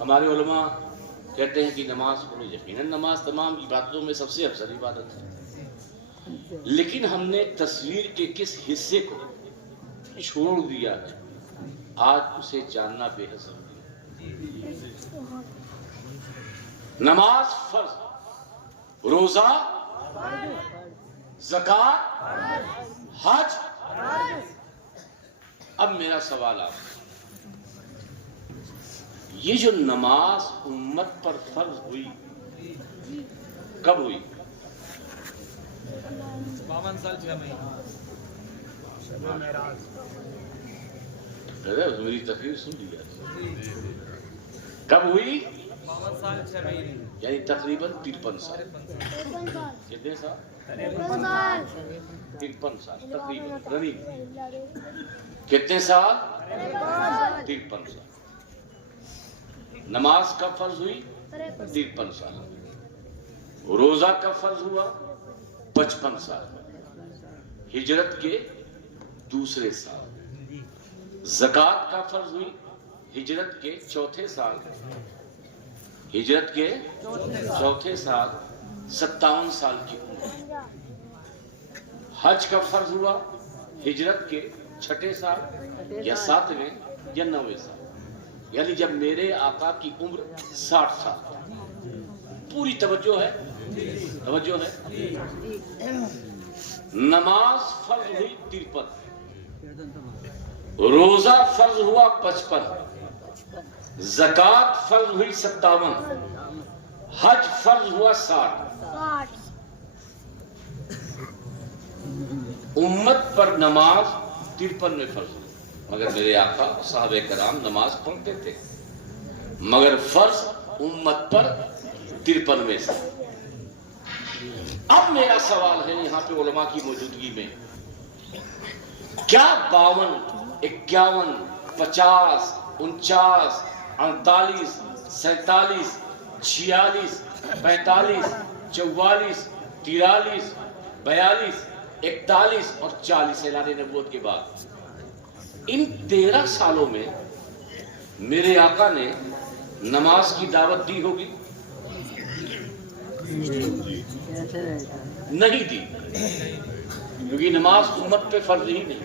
ہمارے علماء کہتے ہیں کہ نماز پڑھو، یقیناً نماز تمام عبادتوں میں سب سے افضل عبادت ہے، لیکن ہم نے تصویر کے کس حصے کو چھوڑ دیا ہے آج اسے جاننا بے حد ضروری ہے۔ نماز فرض، روزہ، زکوٰۃ، حج۔ اب میرا سوال آپ سے، یہ جو نماز امت پر فرض ہوئی کب ہوئی؟ 52 سال 6 مہینے۔ میری تقریر سن لیا، کب ہوئی؟ 52 سال 6 مہینے، یعنی تقریباً 53 سال۔ کتنے سال؟ 53 سال تقریباً رننگ۔ کتنے سال؟ 53 سال۔ نماز کب فرض ہوئی؟ 53 سال۔ روزہ کب فرض ہوا؟ 55 سال۔ ہجرت کے دوسرے سال۔ زکوٰۃ کب فرض ہوئی؟ ہجرت کے چوتھے سال۔ ہجرت کے چوتھے سال، 57 سال کی عمر۔ حج کب فرض ہوا؟ ہجرت کے چھٹے سال یا 7ویں یا 9ویں سال، یعنی جب میرے آقا کی عمر 60 سال۔ پوری توجہ ہے؟ توجہ ہے؟ نماز فرض ہوئی 53، روزہ فرض ہوا 55، زکوٰۃ فرض ہوئی 57، حج فرض ہوا 60۔ امت پر نماز 53 میں فرض ہوئی، مگر میرے آقا صحابہ کرام نماز پڑھتے تھے، مگر فرض امت پر 53 میں سے۔ اب میرا سوال ہے یہاں پہ علماء کی موجودگی میں، کیا 52، 51، 50، 49، 48، 47، 46، 45، 44، 43، 42، 41 اور 40 اعلان نبوت کے بعد ان 13 سالوں میں میرے آقا نے نماز کی دعوت دی ہوگی؟ نہیں دی، کیونکہ نماز امت پہ فرض ہی نہیں۔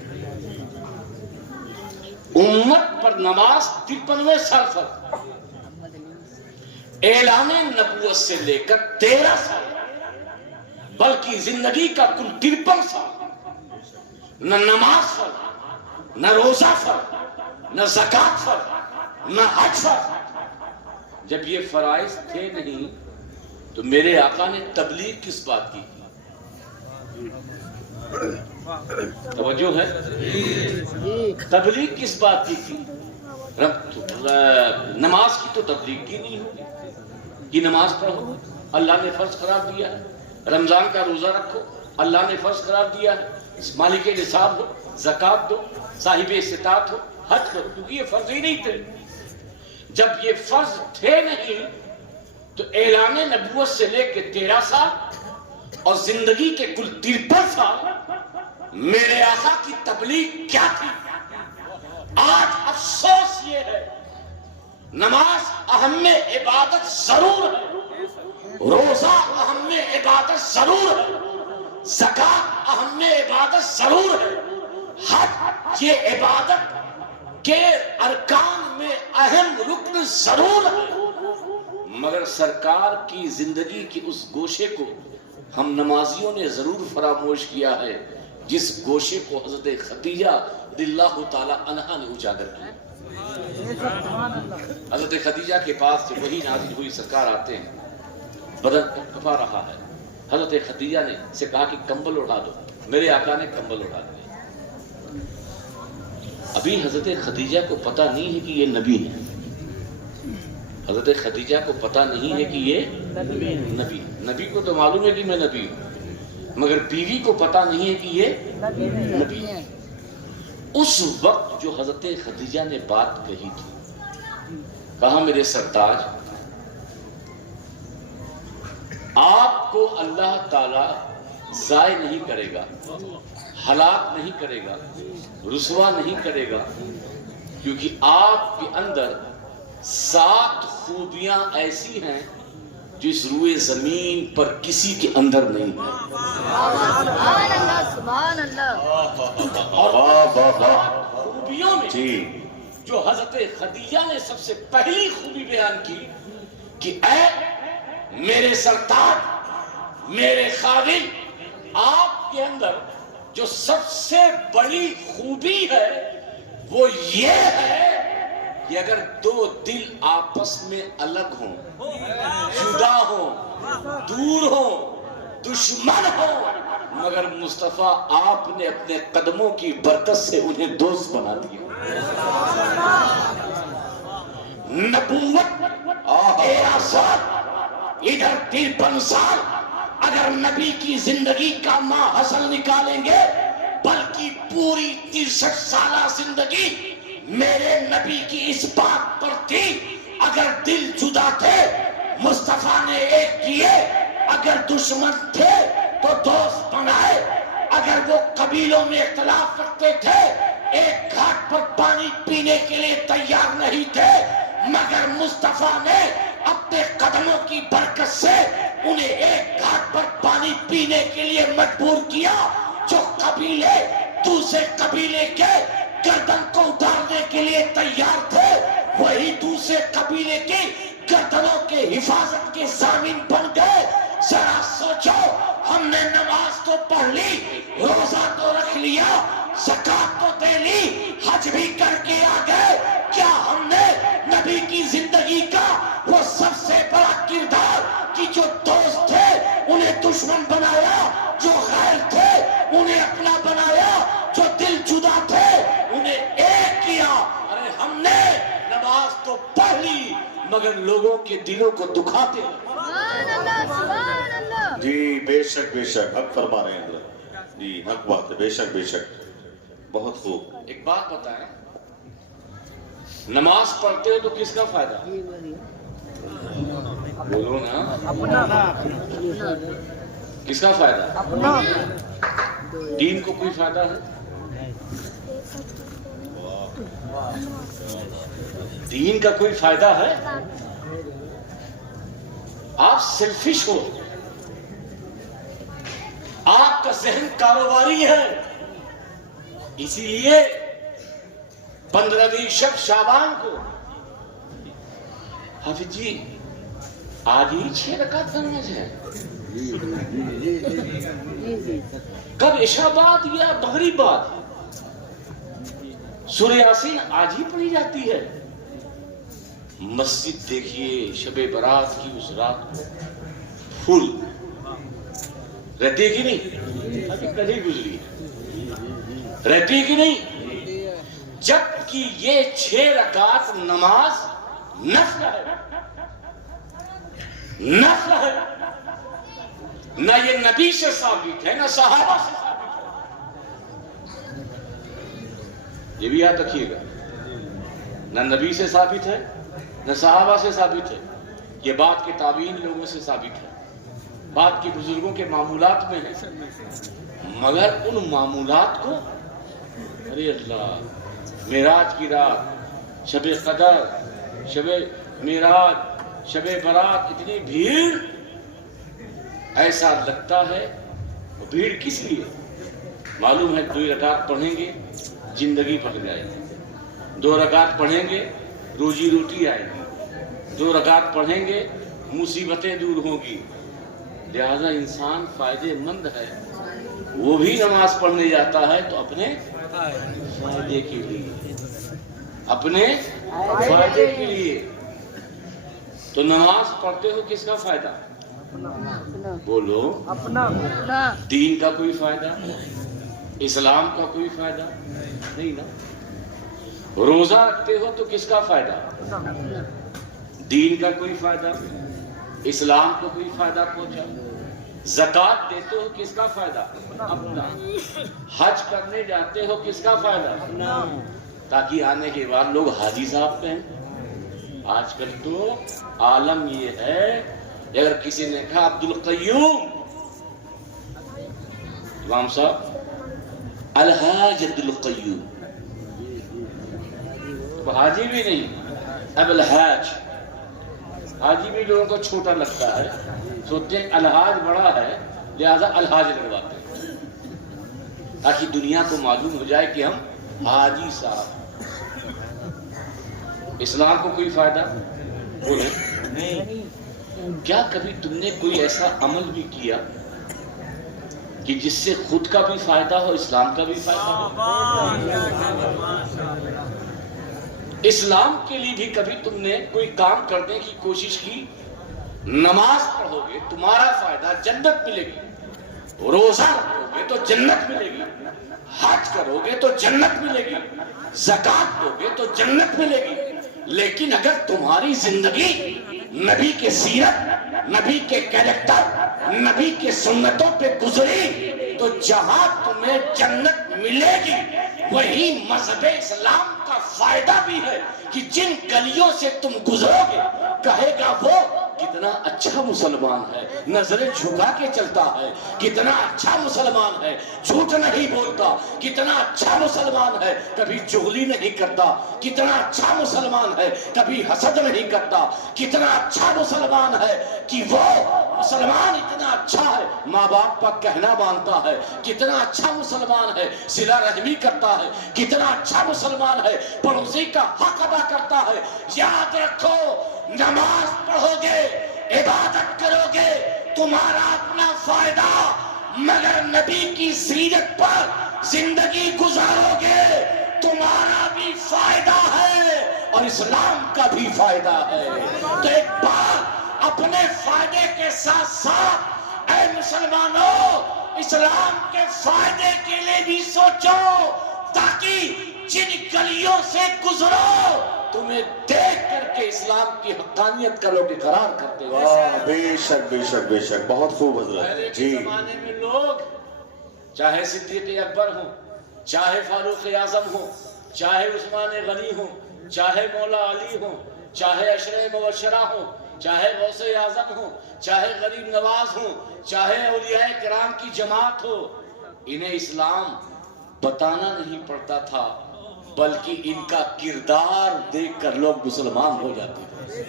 امت پر نماز 53 سال فرض، اعلان نبوت سے لے کر 13 سال، بلکہ زندگی کا کل 53 سال نہ نماز فرض، نہ روزہ فرض، نہ زکوٰۃ فرض، نہ حج فرض۔ جب یہ فرائض تھے نہیں تو میرے آقا نے تبلیغ کس بات کی؟ توجہ ہے؟ تبلیغ کس بات کی تھی؟ نماز کی تو تبلیغ کی نہیں ہوگی کہ نماز پڑھو، اللہ نے فرض قرار دیا ہے۔ رمضان کا روزہ رکھو، اللہ نے فرض قرار دیا ہے۔ مالک نصاب دو، زکوٰۃ دو، صاحب استطاعت ہو، حج کرو، کیونکہ یہ فرض ہی نہیں تھے۔ جب یہ فرض تھے نہیں تو اعلان نبوت سے لے کے 13 سال اور زندگی کے کل 53 سال میرے آقا کی تبلیغ کیا تھی؟ آج افسوس یہ ہے، نماز اہم عبادت ضرور ہے، روزہ اہم عبادت ضرور ہے، زکوٰۃ اہم عبادت ضرور ہے، حج یہ عبادت کے ارکان میں اہم رکن ضرور ہے، مگر سرکار کی زندگی کے اس گوشے کو ہم نمازیوں نے ضرور فراموش کیا ہے جس گوشے کو حضرت خدیجہ رضی اللہ تعالی عنہا نے اجاگر کیا۔ حضرت خدیجہ کے پاس سے وہی نازل ہوئی، سرکار آتے ہیں، بدن کپا رہا ہے، حضرت خدیجہ نے سے کہا کہ کمبل اڑا دو، میرے آقا نے کمبل اڑا دیا۔ ابھی حضرت خدیجہ کو پتہ نہیں ہے کہ یہ نبی ہے، حضرت خدیجہ کو پتہ نہیں ہے کہ یہ نبی، نبی کو تو معلوم ہے کہ میں نبی ہوں، مگر بیوی کو پتہ نہیں ہے کہ یہ نبی ہے۔ اس وقت جو حضرت خدیجہ نے بات کہی تھی، کہا میرے سرتاج، آپ کو اللہ تعالی ضائع نہیں کرے گا، ہلاک نہیں کرے گا، رسوا نہیں کرے گا، کیونکہ آپ کے اندر 7 خوبیاں ایسی ہیں جو اس روئے زمین پر کسی کے اندر نہیں ہے. سبحان اللہ سبحان اللہ. خوبیوں میں جو حضرت خدیجہ نے سب سے پہلی خوبی بیان کی کہ اے میرے سرتاج میرے خاوند، آپ کے اندر جو سب سے بڑی خوبی ہے وہ یہ ہے کہ اگر 2 دل آپس میں الگ ہوں، جدا ہوں، دور ہوں، دشمن ہوں، مگر مصطفیٰ آپ نے اپنے قدموں کی برکت سے انہیں دوست بنا دیا. نبوت 13 سال ادھر 53 سال اگر نبی کی زندگی کا ماں حسن نکالیں گے، بلکہ پوری 63 سالہ زندگی میرے نبی کی اس بات پر تھی اگر دل جدا تھے مصطفیٰ نے ایک کیے، اگر دشمن تھے تو دوست بنائے، اگر وہ قبیلوں میں اختلاف رکھتے تھے ایک گھاٹ پر پانی پینے کے لیے تیار نہیں تھے، مگر مصطفیٰ نے اپنے قدموں کی برکت سے انہیں ایک گھاٹ پر پانی پینے کے لیے مجبور کیا. جو قبیلے دوسرے قبیلے کے گردن کو اتارنے کے لیے تیار تھے وہی دوسرے قبیلے کی گردنوں کے حفاظت کے ضامن بن گئے. ذرا سوچو، ہم نے نماز تو پڑھ لی، روزہ تو رکھ لیا، زکات تو دے لی، حج بھی کر کے آ گئے، کیا ہم نے نبی کی زندگی کا وہ سب سے بڑا کردار کہ جو دوست تھے انہیں دشمن بنایا، جو غیر تھے انہیں اپنا بنایا، جو دل جدا تھے انہیں ایک کیا؟ ارے ہم نے نماز تو پڑھ لی مگر لوگوں کے دلوں کو دکھاتے ہیں. سبحان اللہ سبحان اللہ. جی بے شک حق فرما رہے ہیں حضرت جی، حق بات ہے، بے شک بہت خوب. ایک بات بتائیں، نماز پڑھتے ہو تو کس کا فائدہ؟ بولو نا، کس کا فائدہ؟ دین کو کوئی فائدہ ہے؟ دین کا کوئی فائدہ ہے؟ آپ سیلفش ہو، آپ کا ذہن کاروباری ہے، اسی لیے 15ویں شب شعبان کو حافظ جی آج ہی 6 رکعت نماز ہے. کب عشاء بعد یا مغرب بعد؟ سورہ یاسین آج ہی پڑھی جاتی ہے. مسجد دیکھیے شب برات کی اس رات فل رہتی ہے کہ نہیں؟ ابھی کل ہی گزری رہتی ہے کہ نہیں؟ جبکہ یہ 6 رکعت نماز نفل ہے، نفل ہے، نہ یہ نبی سے ثابت ہے نہ صحابہ سے ثابت ہے. یہ بھی یاد رکھیے گا، نہ نبی سے ثابت ہے نہ صحابہ سے ثابت ہے. یہ بات کے تابعین لوگوں سے ثابت ہے، بات کے بزرگوں کے معمولات میں ہے، مگر ان معمولات کو ارے اللہ معراج کی رات، شب قدر، شب معراج، شب برات، اتنی بھیڑ، ایسا لگتا ہے. وہ بھیڑ کس لیے؟ معلوم ہے 2 رکعت پڑھیں گے زندگی پڑ جائے گی، 2 رکعت پڑھیں گے روزی روٹی آئے گی، 2 رکعت پڑھیں گے مصیبتیں دور ہوں گی. لہذا انسان فائدے مند ہے، وہ بھی نماز پڑھنے جاتا ہے تو اپنے فائدے کے لیے، اپنے فائدے کے لیے. تو نماز پڑھتے ہو کس کا فائدہ؟ بولو. دین کا کوئی فائدہ؟ اسلام کا کوئی فائدہ نہیں نا. روزہ رکھتے ہو تو کس کا فائدہ؟ دین کا کوئی فائدہ؟ اسلام کو کوئی فائدہ پہنچا؟ زکات دیتے ہو کس کا فائدہ؟ اپنا. حج کرنے جاتے ہو کس کا فائدہ؟ تاکہ آنے کے بعد لوگ حاجی صاحب کہیں. آج کل تو عالم یہ ہے، اگر کسی نے کہا عبدالقیوم امام صاحب الحاج عبدالقیوم، تو حاجی بھی نہیں، اب الحاج، حاجی بھی لوگوں کو چھوٹا لگتا ہے، سوچتے ہیں الحاج بڑا ہے لہذا الحاج لگواتے ہیں، تاکہ دنیا کو معلوم ہو جائے کہ ہم حاجی صاحب۔ اسلام کو کوئی فائدہ بولیں؟ کیا کبھی تم نے کوئی ایسا عمل بھی کیا کہ جس سے خود کا بھی فائدہ ہو، اسلام کا بھی فائدہ ہو؟ اسلام کے لیے بھی کبھی تم نے کوئی کام کرنے کی کوشش کی؟ نماز پڑھو گے تمہارا فائدہ، جنت ملے گی، روزہ رکھو گے تو جنت ملے گی، حج کرو گے تو جنت ملے گی، زکوٰۃ دو گے تو جنت ملے گی، لیکن اگر تمہاری زندگی نبی کے سیرت، نبی کے کیریکٹر، نبی کے سنتوں پہ گزری تو جہاں تمہیں جنت ملے گی وہی مذہب اسلام کا فائدہ بھی ہے کہ جن گلیوں سے تم گزرو گے کہے گا وہ کتنا اچھا مسلمان ہے، نظریں جھکا کے چلتا ہے، کتنا اچھا مسلمان ہے، جھوٹ نہیں بولتا، کتنا اچھا مسلمان ہے، کبھی چغلی نہیں کرتا، کتنا اچھا مسلمان ہے، کبھی حسد نہیں کرتا، کتنا اچھا مسلمان ہے کہ وہ مسلمان اتنا اچھا ہے ماں باپ کا کہنا مانتا ہے، کتنا اچھا مسلمان ہے صلہ رحمی کرتا ہے، کتنا اچھا مسلمان ہے پڑوسی کا حق ادا کرتا ہے۔ یاد رکھو، نماز پڑھو گے، عبادت کرو گے، تمہارا اپنا فائدہ، مگر نبی کی سیرت پر زندگی گزارو گے تمہارا بھی فائدہ ہے اور اسلام کا بھی فائدہ ہے۔ تو ایک بار اپنے فائدے کے ساتھ ساتھ اے مسلمانوں اسلام کے فائدے کے لیے بھی سوچو، تاکہ جن گلیوں سے گزرو تمہیں دیکھ کر کے اسلام کی حقانیت کا لوگ اقرار کرتے ہو۔ بے شک بے شک بے شک، بہت خوب پہلے حضرت کے جی۔ زمانے میں لوگ چاہے صدیق اکبر ہوں، چاہے فاروق اعظم ہوں، چاہے عثمان غنی ہوں، چاہے مولا علی ہوں، چاہے عشرہ مبشرہ ہوں، چاہے غوث اعظم ہوں، چاہے غریب نواز ہوں، چاہے اولیاء کرام کی جماعت ہو، انہیں اسلام بتانا نہیں پڑتا تھا بلکہ ان کا کردار دیکھ کر لوگ مسلمان ہو جاتے تھے۔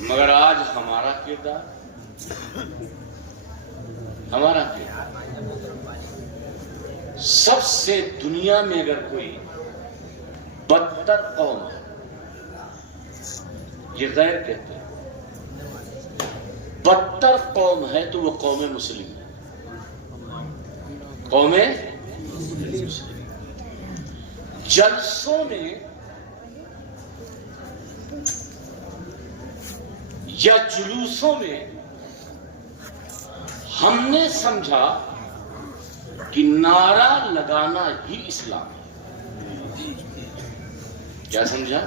مگر آج ہمارا کردار، ہمارا کردار سب سے دنیا میں اگر کوئی بدتر قوم ہے، یہ غیر کہتے ہیں، بدتر قوم ہے تو وہ قوم مسلم ہے، قوم مسلم۔ جلسوں میں یا جلوسوں میں ہم نے سمجھا کہ نعرہ لگانا ہی اسلام ہے۔ کیا سمجھا؟